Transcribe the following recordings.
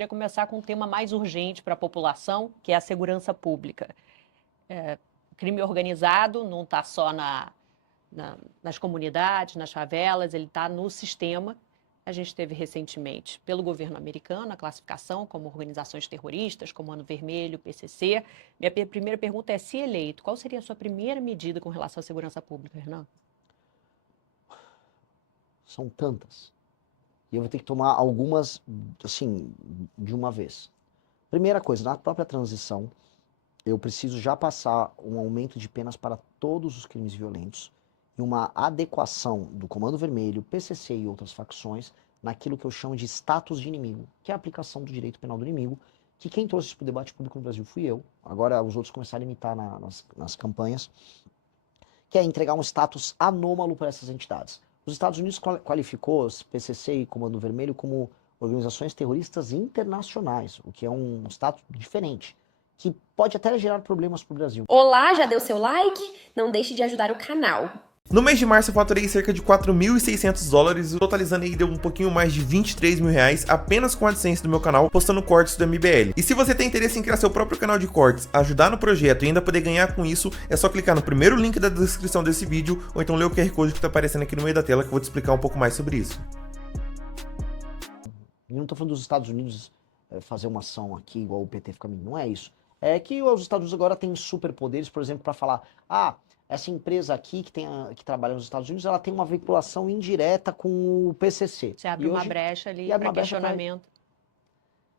Queria começar com um tema mais urgente para a população, que é a segurança pública. Crime organizado não está só nas comunidades, nas favelas, ele está no sistema. A gente teve recentemente, pelo governo americano, a classificação como organizações terroristas, Comando Vermelho, PCC. Minha primeira pergunta é, se eleito, qual seria a sua primeira medida com relação à segurança pública, Renan? São tantas. E eu vou ter que tomar algumas, assim, de uma vez. Primeira coisa, na própria transição, eu preciso já passar um aumento de penas para todos os crimes violentos e uma adequação do Comando Vermelho, PCC e outras facções naquilo que eu chamo de status de inimigo, que é a aplicação do direito penal do inimigo, que quem trouxe isso para o debate público no Brasil fui eu. Agora os outros começaram a imitar nas campanhas, que é entregar um status anômalo para essas entidades. Os Estados Unidos qualificou os PCC e Comando Vermelho como organizações terroristas internacionais, o que é um status diferente, que pode até gerar problemas para o Brasil. Olá, já deu seu like? Não deixe de ajudar o canal. No mês de março eu faturei cerca de $4.600, totalizando aí deu um pouquinho mais de R$23 mil apenas com a AdSense do meu canal, postando cortes do MBL. E se você tem interesse em criar seu próprio canal de cortes, ajudar no projeto e ainda poder ganhar com isso, é só clicar no primeiro link da descrição desse vídeo, ou então ler o QR Code que está aparecendo aqui no meio da tela, que eu vou te explicar um pouco mais sobre isso. Eu não estou falando dos Estados Unidos fazer uma ação aqui igual o PT fica não é isso. É que os Estados Unidos agora têm superpoderes, por exemplo, para falar, essa empresa aqui que trabalha nos Estados Unidos, ela tem uma vinculação indireta com o PCC. Você abre uma brecha ali para questionamento.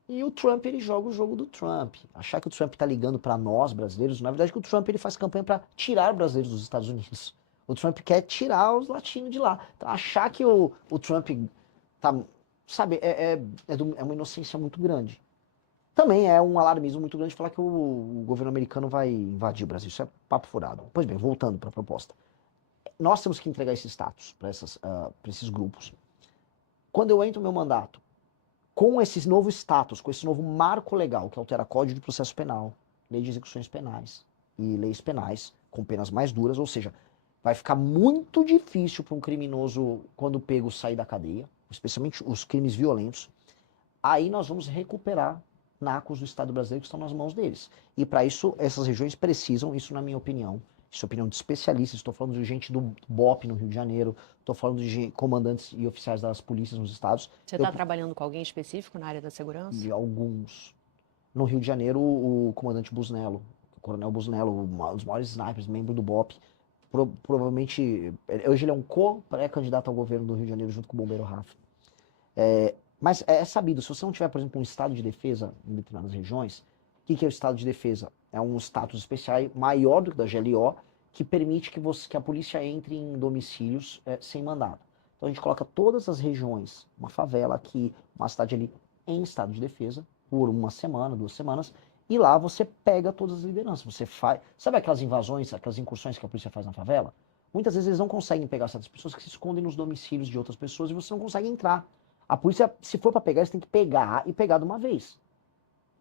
E o Trump, ele joga o jogo do Trump. Achar que o Trump está ligando para nós, brasileiros, na verdade que o Trump ele faz campanha para tirar brasileiros dos Estados Unidos. O Trump quer tirar os latinos de lá. Então achar que o Trump tá, sabe, é uma inocência muito grande. Também é um alarmismo muito grande falar que o governo americano vai invadir o Brasil. Isso é papo furado. Pois bem, voltando para a proposta. Nós temos que entregar esse status para esses grupos. Quando eu entro no meu mandato, com esse novo status, com esse novo marco legal, que altera Código de Processo Penal, Lei de Execuções Penais e leis penais, com penas mais duras, ou seja, vai ficar muito difícil para um criminoso, quando pego, sair da cadeia, especialmente os crimes violentos. Aí nós vamos recuperar nacos do Estado brasileiro que estão nas mãos deles. E para isso, essas regiões precisam, isso na minha opinião, isso é opinião de especialistas, estou falando de gente do BOP no Rio de Janeiro, estou falando de comandantes e oficiais das polícias nos estados. Você está trabalhando com alguém específico na área da segurança? De alguns. No Rio de Janeiro, o comandante Busnello, o coronel Busnello, um dos maiores snipers, membro do BOP, provavelmente, hoje ele é um pré-candidato ao governo do Rio de Janeiro junto com o bombeiro Rafa. Mas é sabido, se você não tiver, por exemplo, um estado de defesa em determinadas regiões, o que é o estado de defesa? É um status especial maior do que da GLO, que permite que a polícia entre em domicílios sem mandado. Então a gente coloca todas as regiões, uma favela aqui, uma cidade ali, em estado de defesa, por uma semana, 2 semanas, e lá você pega todas as lideranças. Você faz. Sabe aquelas invasões, aquelas incursões que a polícia faz na favela? Muitas vezes eles não conseguem pegar certas pessoas que se escondem nos domicílios de outras pessoas e você não consegue entrar. A polícia, se for para pegar, eles têm que pegar e pegar de uma vez.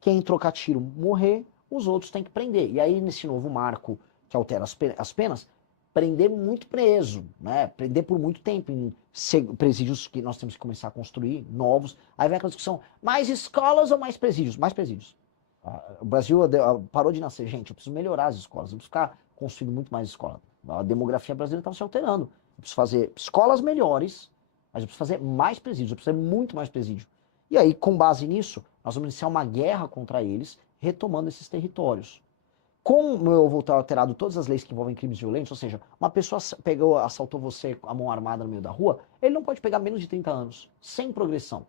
Quem trocar tiro morrer, os outros têm que prender. E aí, nesse novo marco que altera as penas, prender muito preso, né? Prender por muito tempo em presídios que nós temos que começar a construir, novos. Aí vem aquela discussão, mais escolas ou mais presídios? Mais presídios. O Brasil parou de nascer, gente, eu preciso melhorar as escolas, eu preciso ficar construindo muito mais escola. A demografia brasileira estava se alterando. Eu preciso fazer escolas melhores, mas eu preciso fazer mais presídios, eu preciso fazer muito mais presídio. E aí, com base nisso, nós vamos iniciar uma guerra contra eles, retomando esses territórios. Como eu vou ter alterado todas as leis que envolvem crimes violentos, ou seja, uma pessoa assaltou você com a mão armada no meio da rua, ele não pode pegar menos de 30 anos, sem progressão.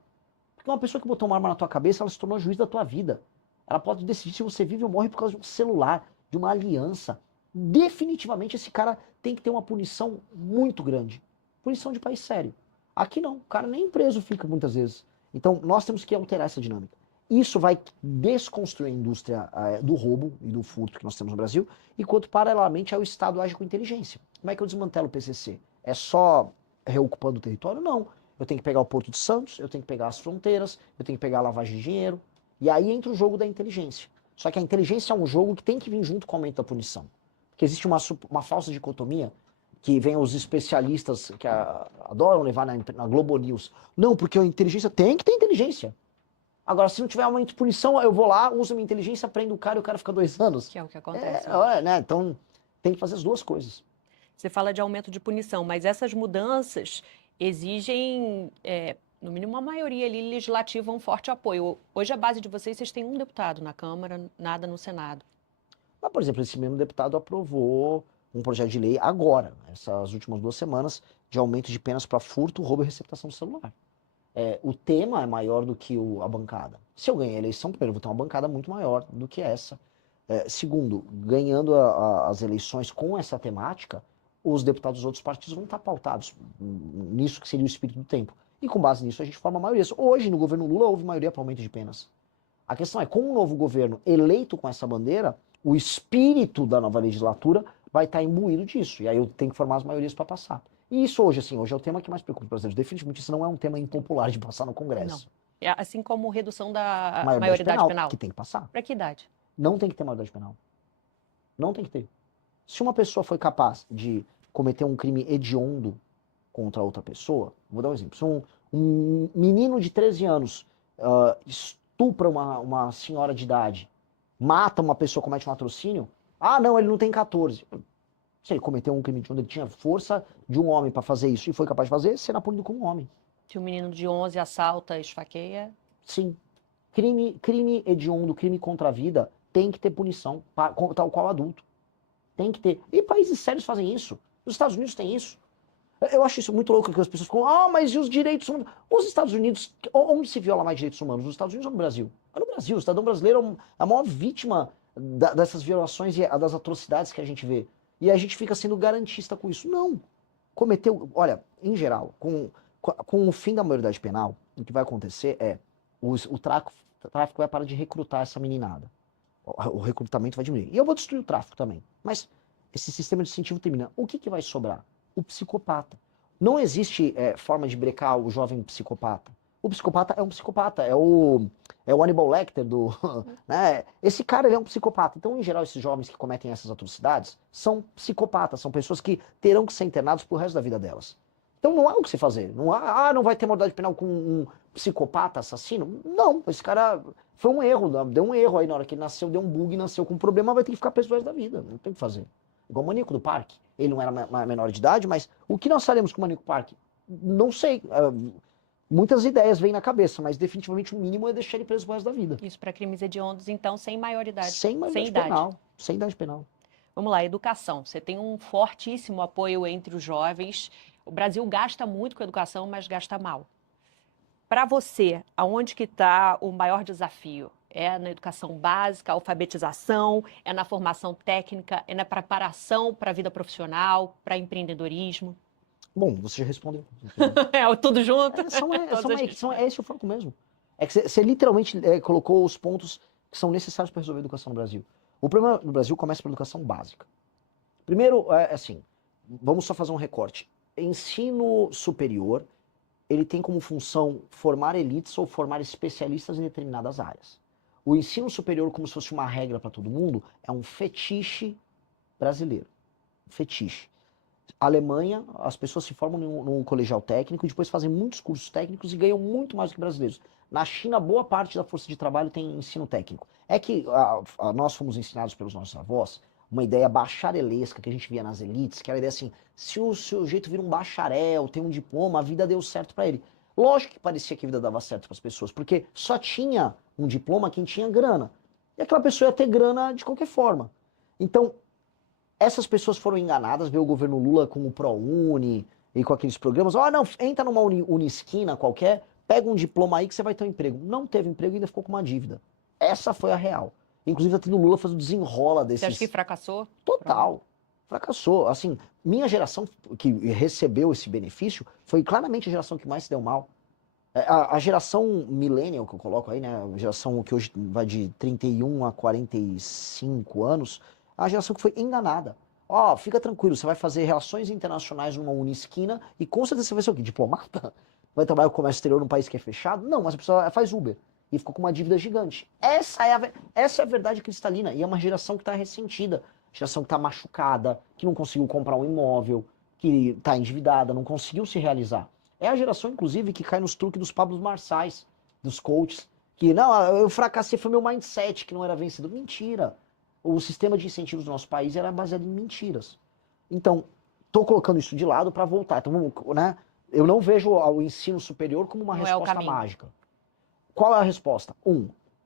Porque uma pessoa que botou uma arma na tua cabeça, ela se tornou juiz da tua vida. Ela pode decidir se você vive ou morre por causa de um celular, de uma aliança. Definitivamente esse cara tem que ter uma punição muito grande. Punição de país sério. Aqui não, o cara nem preso fica muitas vezes. Então nós temos que alterar essa dinâmica. Isso vai desconstruir a indústria do roubo e do furto que nós temos no Brasil, enquanto paralelamente o Estado age com inteligência. Como é que eu desmantelo o PCC? É só reocupando o território? Não. Eu tenho que pegar o Porto de Santos, eu tenho que pegar as fronteiras, eu tenho que pegar a lavagem de dinheiro. E aí entra o jogo da inteligência. Só que a inteligência é um jogo que tem que vir junto com o aumento da punição. Porque existe uma falsa dicotomia que vem os especialistas que adoram levar na Globo News. Não, porque a inteligência tem que ter inteligência. Agora, se não tiver aumento de punição, eu vou lá, uso minha inteligência, prendo o cara e o cara fica 2 anos. Que é o que acontece hoje. Né? Então, tem que fazer as duas coisas. Você fala de aumento de punição, mas essas mudanças exigem, no mínimo, uma maioria ali legislativa, um forte apoio. Hoje, a base de vocês têm um deputado na Câmara, nada no Senado. Mas, por exemplo, esse mesmo deputado aprovou um projeto de lei agora, essas últimas 2 semanas, de aumento de penas para furto, roubo e receptação do celular. O tema é maior do que a bancada. Se eu ganhar a eleição, primeiro, eu vou ter uma bancada muito maior do que essa. Segundo, ganhando as eleições com essa temática, os deputados dos outros partidos vão estar pautados nisso que seria o espírito do tempo. E com base nisso a gente forma a maioria. Hoje, no governo Lula, houve maioria para aumento de penas. A questão é, com um novo governo eleito com essa bandeira, o espírito da nova legislatura vai estar imbuído disso. E aí eu tenho que formar as maiorias para passar. E isso hoje, assim, hoje é o tema que mais preocupa os brasileiros. Definitivamente isso não é um tema impopular de passar no Congresso. Não. Assim como redução da maioridade penal. Que tem que passar. Para que idade? Não tem que ter maioridade penal. Não tem que ter. Se uma pessoa foi capaz de cometer um crime hediondo contra outra pessoa, vou dar um exemplo. Se um menino de 13 anos estupra uma senhora de idade, mata uma pessoa, comete um latrocínio, não, ele não tem 14. Se ele cometeu um crime hediondo, ele tinha força de um homem para fazer isso e foi capaz de fazer, será punido como um homem. Se um menino de 11 assalta, esfaqueia? Sim. Crime hediondo, crime contra a vida, tem que ter punição, tal qual adulto. Tem que ter. E países sérios fazem isso. Os Estados Unidos têm isso. Eu acho isso muito louco, que as pessoas falam, mas e os direitos humanos? Os Estados Unidos, onde se viola mais direitos humanos? Nos Estados Unidos ou no Brasil? É no Brasil. O cidadão brasileiro é a maior vítima dessas violações e das atrocidades que a gente vê. E a gente fica sendo garantista com isso. Não. Cometeu... Olha, em geral, com o fim da maioridade penal, o que vai acontecer é o tráfico vai parar de recrutar essa meninada. O recrutamento vai diminuir. E eu vou destruir o tráfico também. Mas esse sistema de incentivo termina. O que vai sobrar? O psicopata. Não existe forma de brecar o jovem psicopata. O psicopata é um psicopata. É o Hannibal Lecter do... né? Esse cara, ele é um psicopata. Então, em geral, esses jovens que cometem essas atrocidades são psicopatas. São pessoas que terão que ser internados pro resto da vida delas. Então não há o que se fazer. Não há, não vai ter maioridade penal com um psicopata assassino? Não, esse cara foi um erro, deu um erro aí na hora que ele nasceu, deu um bug, nasceu com um problema, vai ter que ficar preso o resto da vida. Não tem o que fazer. Igual o maníaco do parque. Ele não era menor de idade, mas o que nós faremos com o maníaco do parque? Não sei. Muitas ideias vêm na cabeça, mas definitivamente o mínimo é deixar ele preso o resto da vida. Isso para crimes hediondos, então, sem maioridade. Sem maioridade penal. Sem idade penal. Vamos lá, educação. Você tem um fortíssimo apoio entre os jovens. O Brasil gasta muito com educação, mas gasta mal. Para você, aonde que está o maior desafio? É na educação básica, alfabetização, é na formação técnica, é na preparação para a vida profissional, para empreendedorismo? Bom, você já respondeu. Tudo junto? É esse o foco mesmo. É que você literalmente colocou os pontos que são necessários para resolver a educação no Brasil. O problema no Brasil começa pela educação básica. Primeiro, vamos só fazer um recorte. Ensino superior, ele tem como função formar elites ou formar especialistas em determinadas áreas. O ensino superior, como se fosse uma regra para todo mundo, é um fetiche brasileiro. Fetiche. Alemanha, as pessoas se formam num colegial técnico e depois fazem muitos cursos técnicos e ganham muito mais do que brasileiros. Na China, boa parte da força de trabalho tem ensino técnico. É que nós fomos ensinados pelos nossos avós uma ideia bacharelesca que a gente via nas elites, que era a ideia assim, se o sujeito vira um bacharel, tem um diploma, a vida deu certo para ele. Lógico que parecia que a vida dava certo para as pessoas, porque só tinha um diploma quem tinha grana. E aquela pessoa ia ter grana de qualquer forma. Então, essas pessoas foram enganadas, veio o governo Lula com o ProUni e com aqueles programas, não, entra numa Unisquina qualquer, pega um diploma aí que você vai ter um emprego. Não teve emprego e ainda ficou com uma dívida. Essa foi a real. Inclusive, até no Lula faz o desenrola desses... Você acha que fracassou? Total. Fracassou. Assim, minha geração que recebeu esse benefício foi claramente a geração que mais se deu mal. A geração millennial que eu coloco aí, né? A geração que hoje vai de 31 a 45 anos, a geração que foi enganada. Fica tranquilo, você vai fazer relações internacionais numa Unisquina e com certeza você vai ser o quê? Diplomata? Vai trabalhar com o comércio exterior num país que é fechado? Não, mas a pessoa faz Uber. E ficou com uma dívida gigante. Essa é a verdade cristalina. E é uma geração que está ressentida. Geração que está machucada, que não conseguiu comprar um imóvel, que está endividada, não conseguiu se realizar. É a geração, inclusive, que cai nos truques dos Pablos Marçais, dos coaches. Que, não, eu fracassei, foi meu mindset que não era vencido. Mentira. O sistema de incentivos do nosso país era baseado em mentiras. Então, tô colocando isso de lado para voltar. Então, vamos, né? Eu não vejo o ensino superior como uma resposta mágica. Qual é a resposta?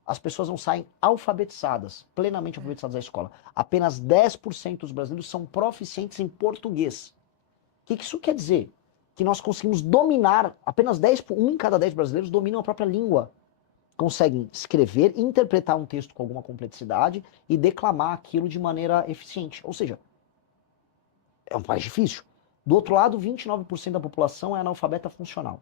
As pessoas não saem alfabetizadas, plenamente alfabetizadas da escola. Apenas 10% dos brasileiros são proficientes em português. O que isso quer dizer? Que nós conseguimos dominar, apenas 1 em cada 10 brasileiros dominam a própria língua. Conseguem escrever, interpretar um texto com alguma complexidade e declamar aquilo de maneira eficiente. Ou seja, é um país difícil. Do outro lado, 29% da população é analfabeta funcional.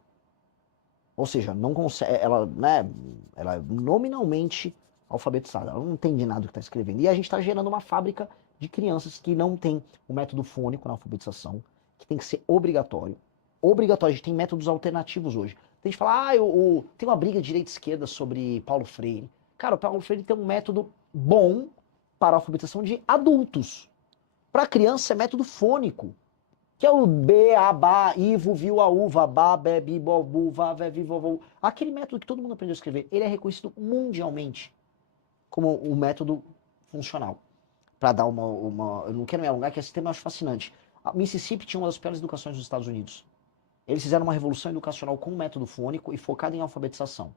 Ou seja, não consegue, ela é nominalmente alfabetizada, ela não entende nada do que está escrevendo. E a gente está gerando uma fábrica de crianças que não tem o método fônico na alfabetização, que tem que ser obrigatório. Obrigatório, a gente tem métodos alternativos hoje. Tem gente que fala, tem uma briga de direita e esquerda sobre Paulo Freire. Cara, o Paulo Freire tem um método bom para a alfabetização de adultos. Para criança é método fônico. Que é o B, A, Ba, Ivo, Viu, A, Uva, Ba, Be, Bi, Bo, Bu, Va, Ve, Vi, Vo, Vo. Aquele método que todo mundo aprendeu a escrever, ele é reconhecido mundialmente como o método funcional. Para dar eu não quero me alongar, que esse tema eu acho fascinante. A Mississippi tinha uma das piores educações dos Estados Unidos. Eles fizeram uma revolução educacional com um método fônico e focado em alfabetização.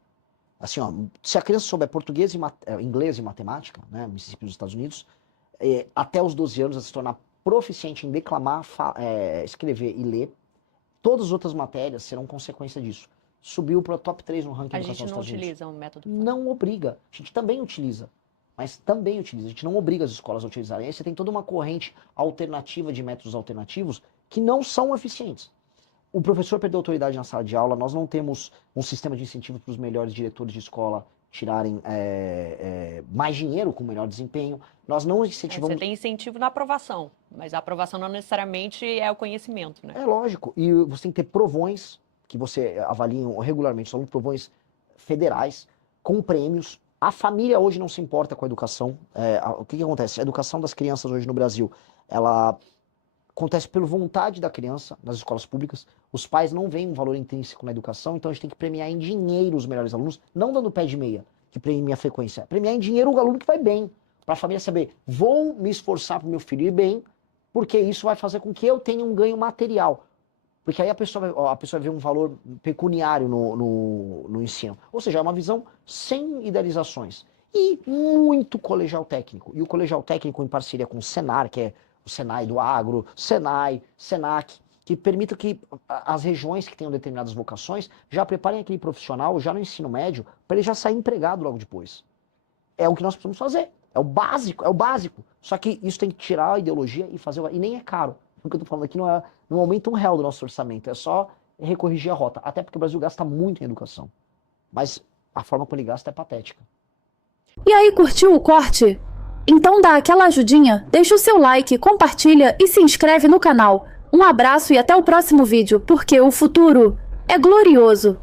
Assim, ó, se a criança souber português inglês e matemática, né, Mississippi dos Estados Unidos, até os 12 anos ela se tornar proficiente em declamar, escrever e ler, todas as outras matérias serão consequência disso. Subiu para o top 3 no ranking educacional dos Estados Unidos. A gente não utiliza um método fônico. Não obriga. A gente também utiliza. Mas também utiliza. A gente não obriga as escolas a utilizarem. Aí você tem toda uma corrente alternativa de métodos alternativos que não são eficientes. O professor perdeu autoridade na sala de aula, nós não temos um sistema de incentivo para os melhores diretores de escola tirarem mais dinheiro com melhor desempenho. Nós não incentivamos... Você tem incentivo na aprovação, mas a aprovação não necessariamente é o conhecimento, né? É lógico. E você tem que ter provões, que você avalia regularmente, são provões federais, com prêmios. A família hoje não se importa com a educação. O que acontece? A educação das crianças hoje no Brasil, ela acontece por vontade da criança, nas escolas públicas. Os pais não veem um valor intrínseco na educação, então a gente tem que premiar em dinheiro os melhores alunos, não dando pé de meia, que premia a frequência. Premiar em dinheiro o aluno que vai bem, para a família saber, vou me esforçar para o meu filho ir bem, porque isso vai fazer com que eu tenha um ganho material. Porque aí a pessoa vai ver um valor pecuniário no ensino. Ou seja, é uma visão sem idealizações. E muito colegial técnico. E o colegial técnico em parceria com o Senar, que é o Senai do Agro, Senai, Senac, que permita que as regiões que tenham determinadas vocações já preparem aquele profissional já no ensino médio para ele já sair empregado logo depois. É o que nós precisamos fazer. É o básico. Só que isso tem que tirar a ideologia e fazer... E nem é caro. O que eu estou falando aqui não aumenta R$1 do nosso orçamento. É só recorrigir a rota. Até porque o Brasil gasta muito em educação. Mas a forma como ele gasta é patética. E aí, curtiu o corte? Então dá aquela ajudinha, deixa o seu like, compartilha e se inscreve no canal. Um abraço e até o próximo vídeo, porque o futuro é glorioso.